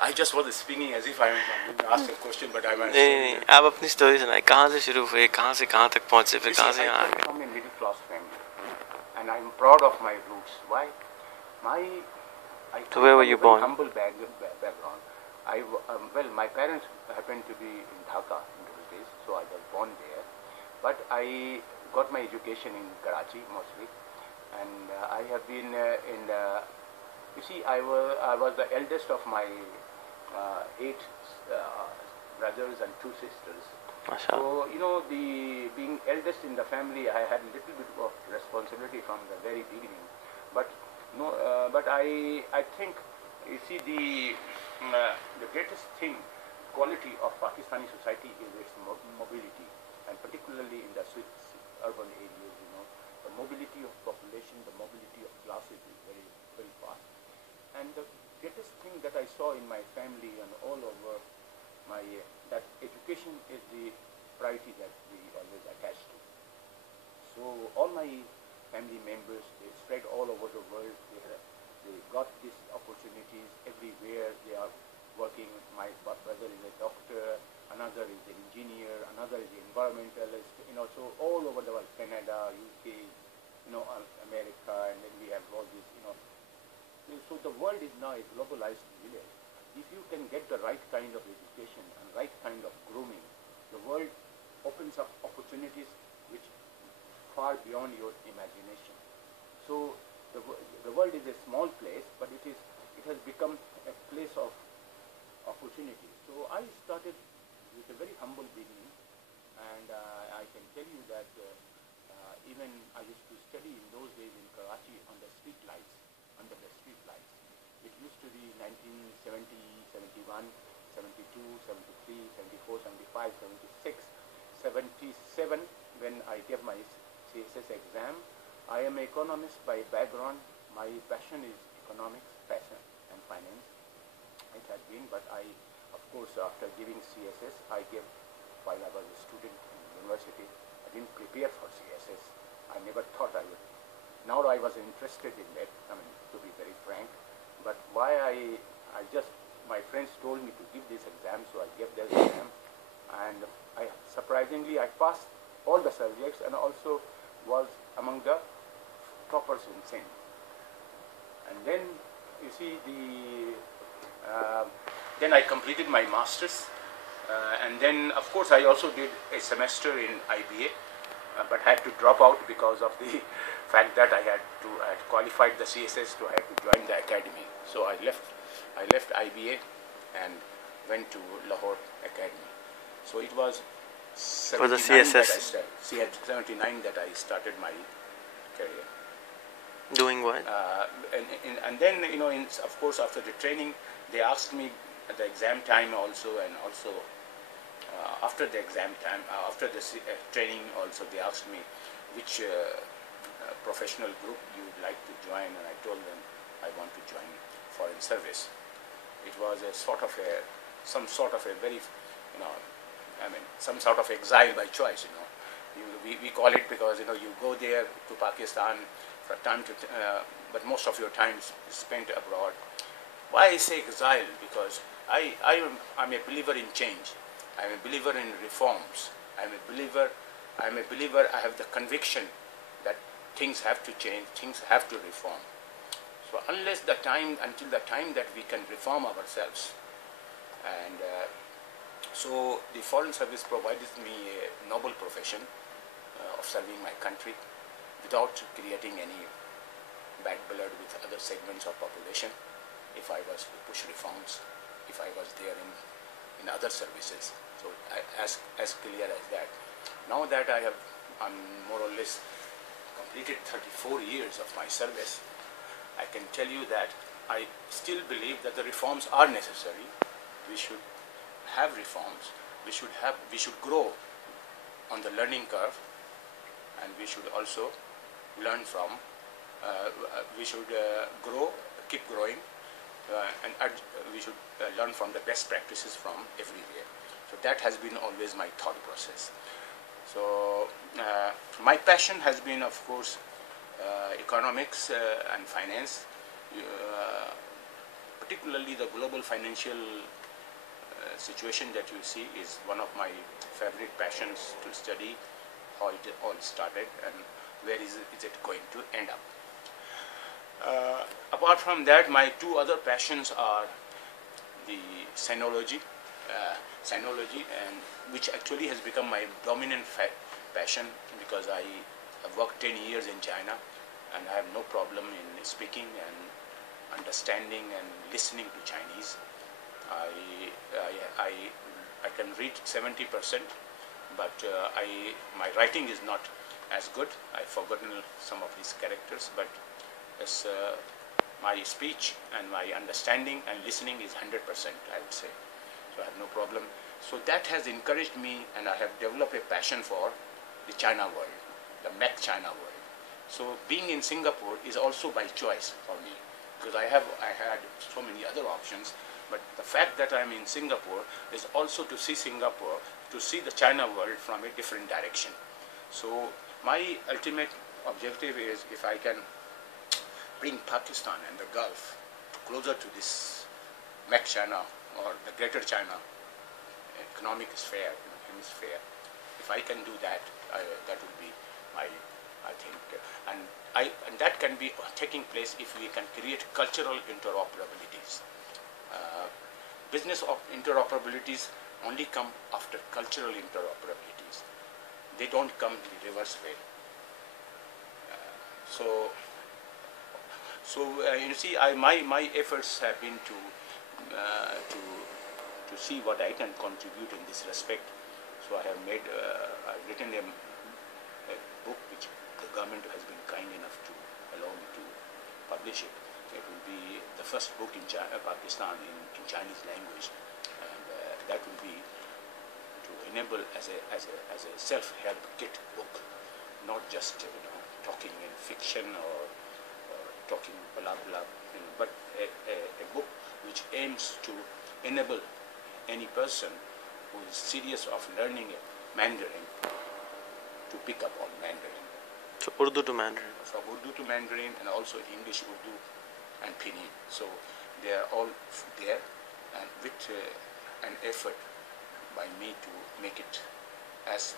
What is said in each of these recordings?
I just was speaking as if I asked a question, but I was. नहीं आप अपनी story सुनाए, कहाँ से शुरू हुए, कहाँ से कहाँ तक पहुँचे, फिर कहाँ से यहाँ आ गए? From a middle class family, and I'm proud of my roots. Why? I So where were you born? Humble background. Well, my parents happened to be in Dhaka in those days, so I was born there. But I got my education in Karachi mostly, and I have been in. You see, I was the eldest of my 8 brothers and 2 sisters. So being eldest in the family, I had a little bit of responsibility from the very beginning. But but I think, you see, the greatest thing, quality of Pakistani society is its mobility, and particularly in the urban areas. The mobility of population, the mobility of classes is very, very fast. And the greatest thing that I saw in my family and all over that education is the priority that we always attach to. So all my family members, they spread all over the world. They got these opportunities everywhere. They are working. My brother is a doctor, another is an engineer, another is an environmentalist. So all over the world, Canada, UK, America, and then we have all these, So the world is now a globalized village. If you can get the right kind of education and right kind of grooming, the world opens up opportunities which far beyond your imagination. So the world is a small place, but it has become a place of opportunity. So I started with a very humble beginning, and I can tell you that even I used to study in those days in Karachi under the street lights. It used to be 1970, 71, 72, 73, 74, 75, 76, 77 when I gave my CSS exam. I am an economist by background. My passion is economics, passion and finance. It had been, but of course, after giving CSS, while I was a student in university, I didn't prepare for CSS. I never thought I would. Now I was interested in that, to be very frank. But why my friends told me to give this exam, so I gave that exam. And surprisingly, I passed all the subjects and also was among the toppers in Sindh. And then, you see, then I completed my master's. And then, of course, I also did a semester in IBA. But had to drop out because of the fact that I had qualified the CSS, so I had to join the academy. So I left IBA and went to Lahore Academy. So it was 79 for the CSS. 79 that I started my career. Doing what? And then, of course, after the training, they asked me at the exam time also, and also after the exam time, after the training also, they asked me which professional group you would like to join, and I told them I want to join foreign service. It was some sort of a very, some sort of exile by choice. We call it because you go there to Pakistan for time to, but most of your time is spent abroad. Why I say exile? Because I'm a believer in change. I'm a believer in reforms. I'm a believer. I have the conviction that things have to change. Things have to reform. So until the time that we can reform ourselves, and so the foreign service provided me a noble profession of serving my country without creating any bad blood with other segments of population. If I was to push reforms, if I was there in other services. So as clear as that. Now that I'm more or less completed 34 years of my service, I can tell you that I still believe that the reforms are necessary. We should have reforms. We should grow on the learning curve, and we should also learn from. We should keep growing, and we should learn from the best practices from everywhere. So that has been always my thought process. So my passion has been, of course, economics and finance, particularly the global financial situation that you see is one of my favorite passions to study, how it all started and where is it going to end up. Apart from that, my two other passions are the sinology, and which actually has become my dominant passion, because I have worked 10 years in China and I have no problem in speaking and understanding and listening to Chinese. I can read 70%, but my writing is not as good. I've forgotten some of these characters, but as my speech and my understanding and listening is 100%, I would say. So I have no problem. So that has encouraged me, and I have developed a passion for the China world, the Mac China world. So being in Singapore is also by choice for me, because I had so many other options. But the fact that I'm in Singapore is also to see Singapore, to see the China world from a different direction. So my ultimate objective is, if I can bring Pakistan and the Gulf closer to this Mac China or the Greater China economic sphere, hemisphere, if I can do that, that would be my, I think, and that can be taking place if we can create cultural interoperabilities. Business of interoperabilities only come after cultural interoperabilities. They don't come the reverse way. You see, my efforts have been to see what I can contribute in this respect. So I have I've written a book which the government has been kind enough to allow me to publish it. It will be the first book in Pakistan in Chinese language, and that will be to enable as a self-help kit book, not just talking in fiction or talking blah blah, but a book which aims to enable any person who is serious of learning Mandarin to pick up on Mandarin. So Urdu to Mandarin. From Urdu to Mandarin, and also English, Urdu, and Pinyin. So they are all there, and with an effort by me to make it as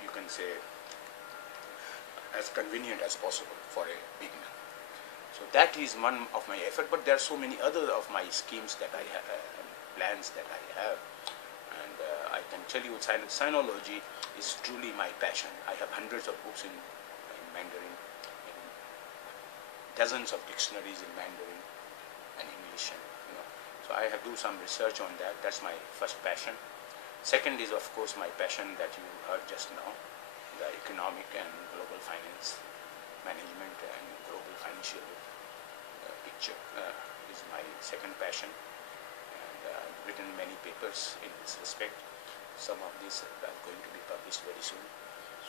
you can say, as convenient as possible for a beginner. So that is one of my effort, but there are so many other of my schemes that I have, plans that I have, and I can tell you sinology is truly my passion. I have hundreds of books in Mandarin, in dozens of dictionaries in Mandarin and English, so I have do some research on that. That's my first passion. Second is, of course, my passion that you heard just now, the economic and global finance management and global financial picture is my second passion, and I've written many papers in this respect. Some of these are going to be published very soon.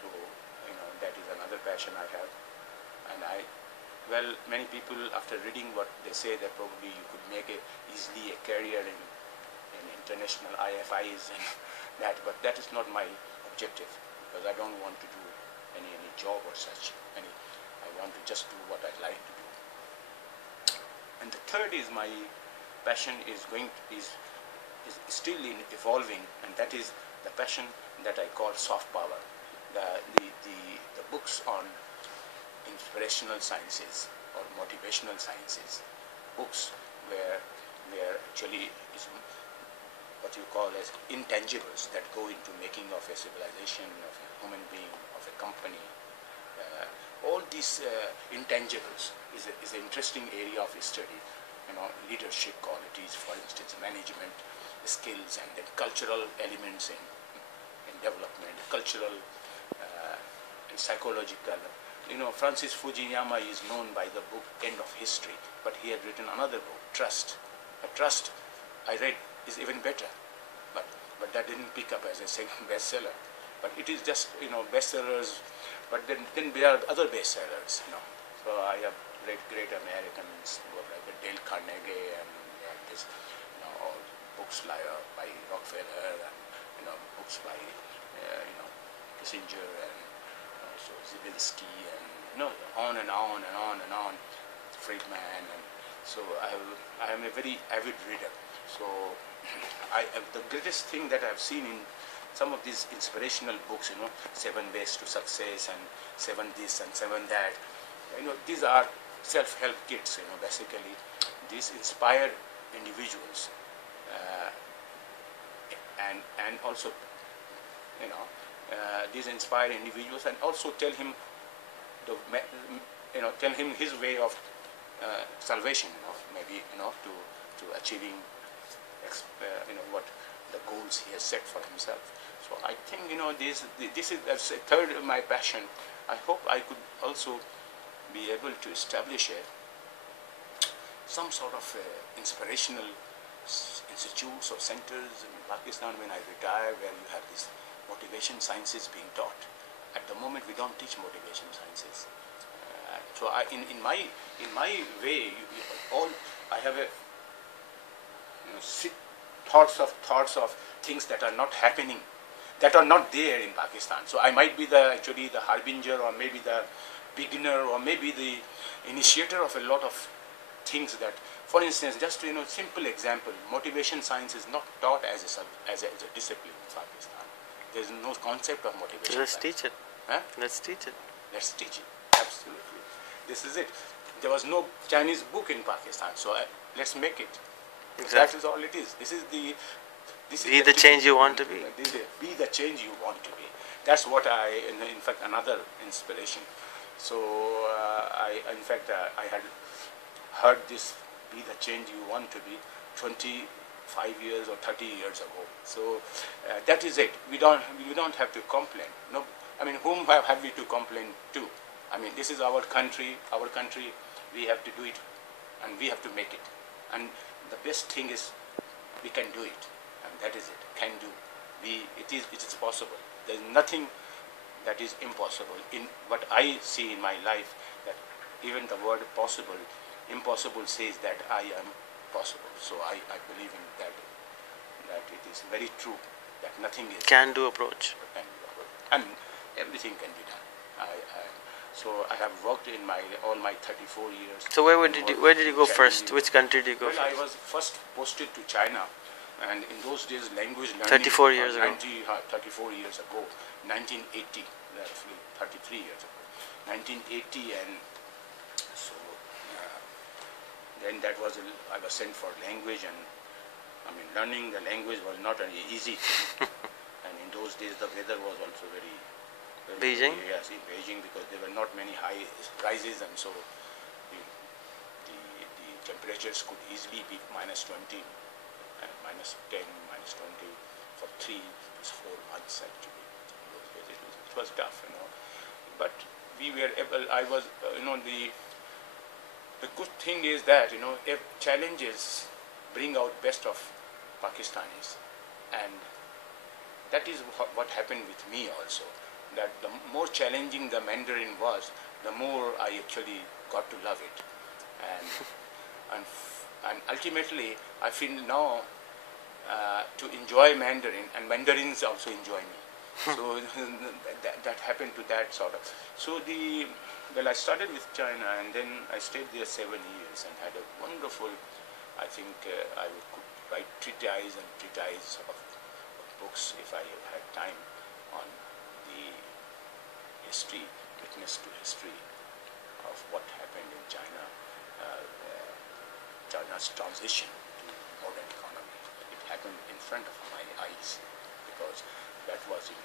So that is another passion I have, and many people, after reading what they say, that probably you could make easily a career in international IFIs and that, but that is not my objective, because I don't want to do any job or such. I want to just do what I like to do. And the third is, my passion is still evolving, and that is the passion that I call soft power. The books on inspirational sciences or motivational sciences, books where actually is what you call as intangibles that go into making of a civilization, of a human being, of a company. All these intangibles is an interesting area of study. Leadership qualities, for instance, management skills, and then cultural elements in development, cultural and psychological. Francis Fujiyama is known by the book End of History, but he had written another book, Trust. Trust, I read, is even better, but that didn't pick up as a second bestseller. But it is just bestsellers. But then there are other bestsellers. So I have read great Americans like Dale Carnegie, and this all books by Rockefeller, and books by Kissinger, and also Zibinski, and on and on and on and on. Friedman, and so I am a very avid reader. So the greatest thing that I've seen in some of these inspirational books, 7 Ways to Success and 7 this and 7 that, these are self-help kits, basically. These inspire individuals and also, these inspire individuals and also tell him tell him his way of salvation, maybe, to achieving, what the goals he has set for himself. So I think, this is a third of my passion. I hope I could also be able to establish some sort of inspirational institutes or centers in Pakistan when I retire, where you have this motivation sciences being taught. At the moment, we don't teach motivation sciences. So in my way, I have a thoughts of things that are not happening, that are not there in Pakistan. So I might be actually the harbinger, or maybe the beginner, or maybe the initiator of a lot of things that, for instance, just simple example, motivation science is not taught as a discipline in Pakistan. There is no concept of motivation. Let's teach it. Huh? Let's teach it. Let's teach it. Absolutely. This is it. There was no Chinese book in Pakistan, so let's make it. Exactly. That is all it is. This is the change you want to be. Be the change you want to be. That's what in fact, another inspiration. So I had heard this, be the change you want to be, 25 years or 30 years ago. So that is it. We don't have to complain. No, I mean, whom have we to complain to? I mean, this is our country. We have to do it, and we have to make it. And the best thing is we can do it, and that is it. Can do. It is possible. There is nothing that is impossible. In what I see in my life, that even the word impossible says that I am possible. So I believe in that it is very true that nothing is can-do approach. And everything can be done. So I have worked in all my 34 years. So where did you go first? Which country did you go first? first? I was first posted to China, and in those days language learning. 34 years ago. 34 years ago, 1980, roughly 33 years ago, 1980, and so then I was sent for language, and I mean, learning the language was not an easy thing. And in those days the weather was also very Beijing? Yes, in Beijing, because there were not many high rises, and so the temperatures could easily be -20, -10, -20 for 3 to 4 months actually. It was tough, But we were able. I was, the good thing is that if challenges bring out best of Pakistanis, and that is what happened with me also. That the more challenging the Mandarin was, the more I actually got to love it, and ultimately I feel now to enjoy Mandarin, and Mandarins also enjoy me. So that happened to that sort of. So I started with China, and then I stayed there 7 years and had a wonderful. I think I could write treatise of books if I had time on the history, witness to history of what happened in China, China's transition to modern economy. It happened in front of my eyes, because that was, in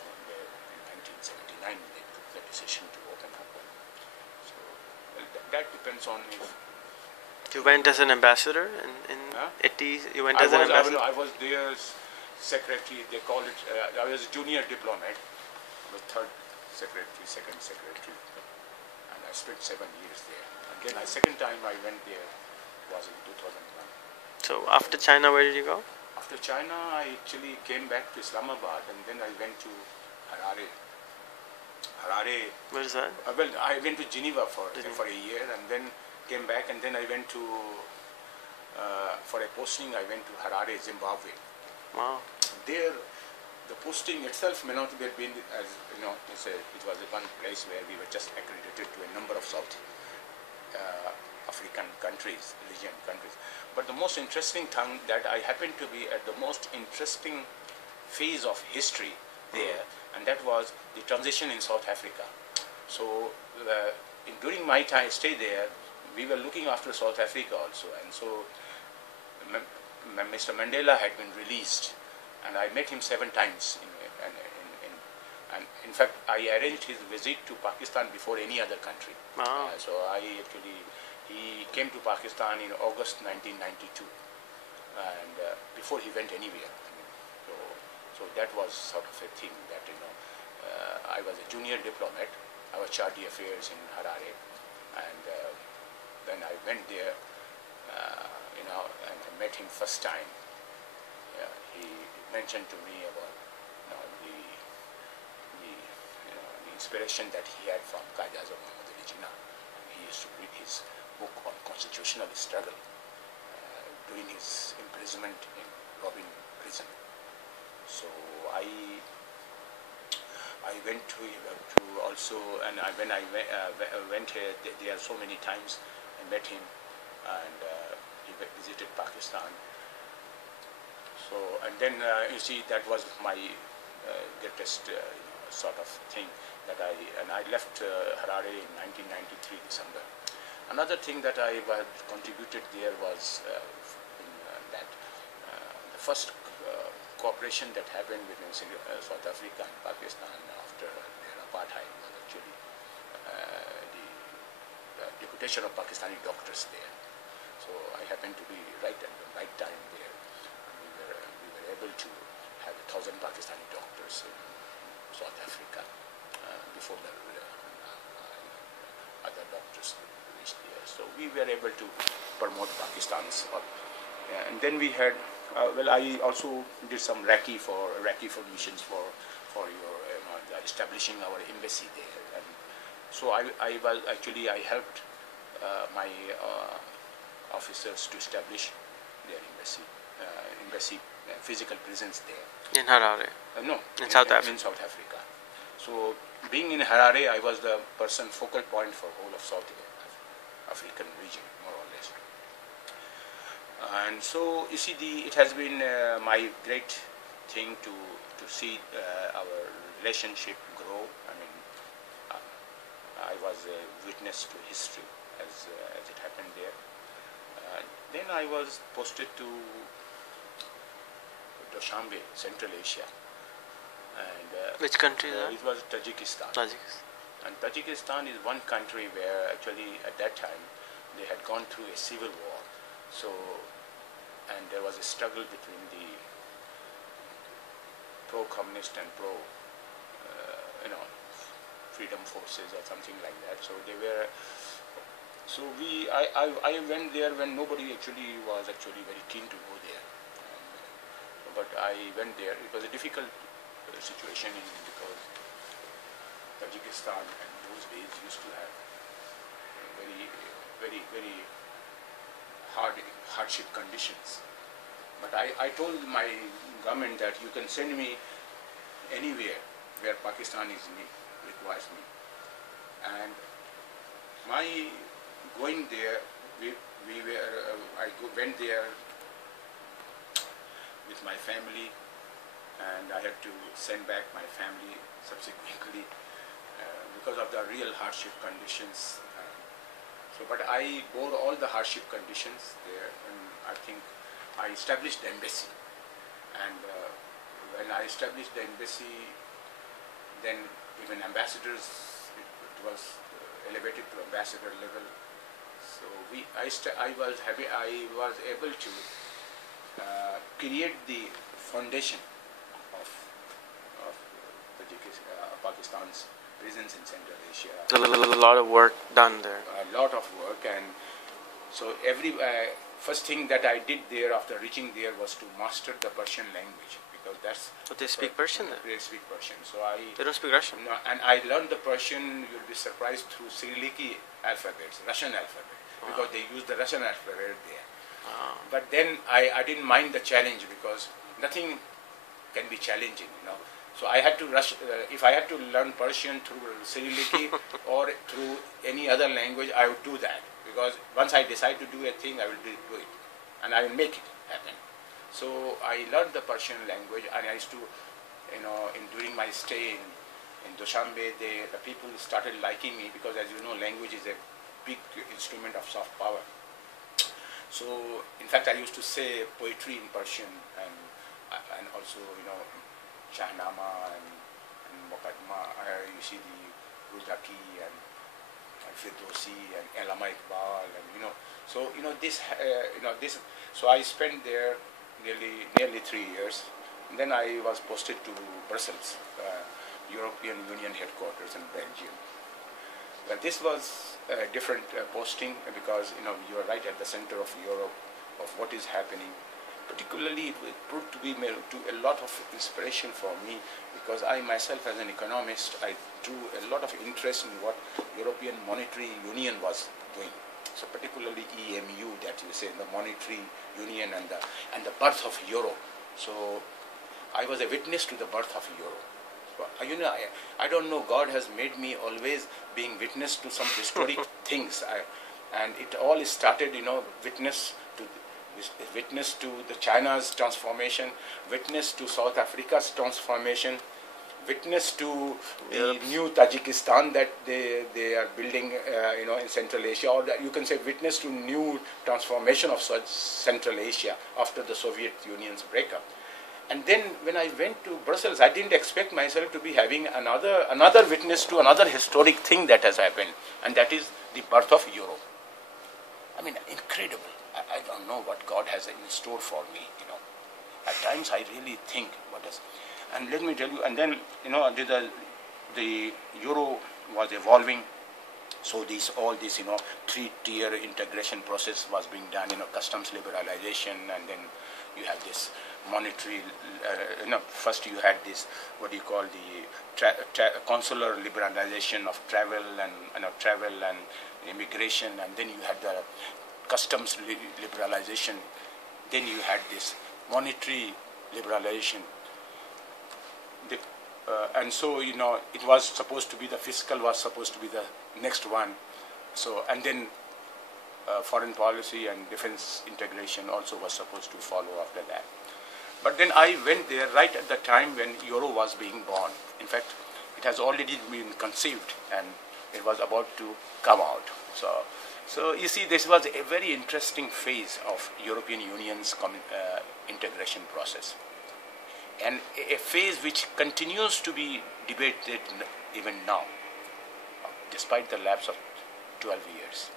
1979 they took the decision to open up. So that depends on if. You went as an ambassador in 80s. You went as an ambassador. I was their secretary. They call it. I was a junior diplomat. I was third secretary, second secretary, and I spent 7 years there. And then second time I went there was in 2001. So after China, where did you go? After China, I actually came back to Islamabad, and then I went to Harare. Where is that? Well, I went to Geneva for a year, and then came back, and then I went to for a posting. I went to Harare, Zimbabwe. Wow. There, the posting itself may not have been as it was one place where we were just accredited to a number of African countries, region countries. But the most interesting thing that I happened to be at the most interesting phase of history there, and that was the transition in South Africa. So during my time stay there, we were looking after South Africa also, and so Mr. Mandela had been released, and I met him 7 times. And in fact, I arranged his visit to Pakistan before any other country. Wow. So he came to Pakistan in August 1992, and before he went anywhere. So that was sort of a thing that, I was a junior diplomat. I was charge affairs in Harare, and when I went there, and I met him first time, he mentioned to me about the inspiration that he had from Qaid Azam Muhammad Ali Jinnah. He used to read his book on constitutional struggle during his imprisonment in Robin prison. So I went to also, and when I went here, there are so many times I met him, and he visited Pakistan. So, and then you see, that was my greatest sort of thing that I left Harare in 1993 December. Another thing that I contributed there was that the first cooperation that happened between South Africa and Pakistan after their apartheid was actually the deputation of Pakistani doctors there. So I happened to be right at the right time there. We were able to have 1,000 Pakistani doctors in South Africa before the other doctors reached there. So we were able to promote Pakistan's and then we had I also did some Raki for missions for your establishing our embassy there, and so I helped my officers to establish their embassy physical presence there In Harare. No, in South Africa. In South Africa. So being in Harare, I was the focal point for whole of South African region, more or less. And so you see, it has been my great thing to see our relationship grow. I mean, I was a witness to history as it happened there. Then I was posted to Dushanbe, Central Asia. And Which country is that? it was Tajikistan. Tajikistan. And Tajikistan is one country where actually at that time they had gone through a civil war. So, and there was a struggle between the pro-communist and freedom forces or something like that. So they were. So I went there when nobody was very keen to go there. But I went there. It was a difficult situation because Tajikistan in those days used to have very hardship conditions. But I told my government that you can send me anywhere where Pakistan requires me. And my going there, went there with my family, and I had to send back my family subsequently because of the real hardship conditions. But I bore all the hardship conditions there, and I think I established the embassy. And when I established the embassy, then even ambassadors, it was elevated to ambassador level. So I was able to create the foundation of Pakistan's presence in Central Asia. A lot of work done there. A lot of work, and so first thing that I did there after reaching there was to master the Persian language, because that's. So they speak Persian there? They speak Persian. So They don't speak Russian? No, and I learned the Persian, you'll be surprised, through Cyrillic alphabets, Russian alphabet, because they use the Russian alphabet there. But then I didn't mind the challenge, because nothing can be challenging, So I had to rush, if I had to learn Persian through Cyrillic or through any other language, I would do that, because once I decide to do a thing, I will do it, and I will make it happen. So I learned the Persian language, and I used to, during my stay in Dushanbe, the people started liking me because, as you know, language is a big instrument of soft power. So, in fact, I used to say poetry in Persian, and also, Shahnama and Muqaddama. You see the Rudaki and Firdausi and Allama Iqbal, and so this. So I spent there nearly 3 years. And then I was posted to Brussels, European Union headquarters in Belgium. Well, this was a different posting because you are right at the center of Europe, of what is happening. Particularly, it proved to be to a lot of inspiration for me because I myself, as an economist, I drew a lot of interest in what European Monetary Union was doing. So particularly EMU, that you say, the Monetary Union and the birth of Euro. So I was a witness to the birth of Euro. So, I don't know, God has made me always being witness to some historic things. And it all started, witness to the China's transformation, witness to South Africa's transformation, witness to the new Tajikistan that they are building, in Central Asia, or you can say witness to new transformation of Central Asia after the Soviet Union's breakup. And then when I went to Brussels, I didn't expect myself to be having another witness to another historic thing that has happened, and that is the birth of Euro. I mean, incredible. I don't know what God has in store for me, At times I really think what is. And let me tell you, and then, the Euro was evolving. So all this, 3-tier integration process was being done, customs liberalization, and then you have this monetary, first you had this, what do you call, the consular liberalization of travel and immigration, and then you had the customs liberalization, then you had this monetary liberalization. And so, it was supposed to be, the fiscal was supposed to be the next one. So, and then foreign policy and defense integration also was supposed to follow after that. But then I went there right at the time when Euro was being born. In fact, it has already been conceived and it was about to come out. So you see, this was a very interesting phase of European Union's integration process. And a phase which continues to be debated even now, despite the lapse of 12 years.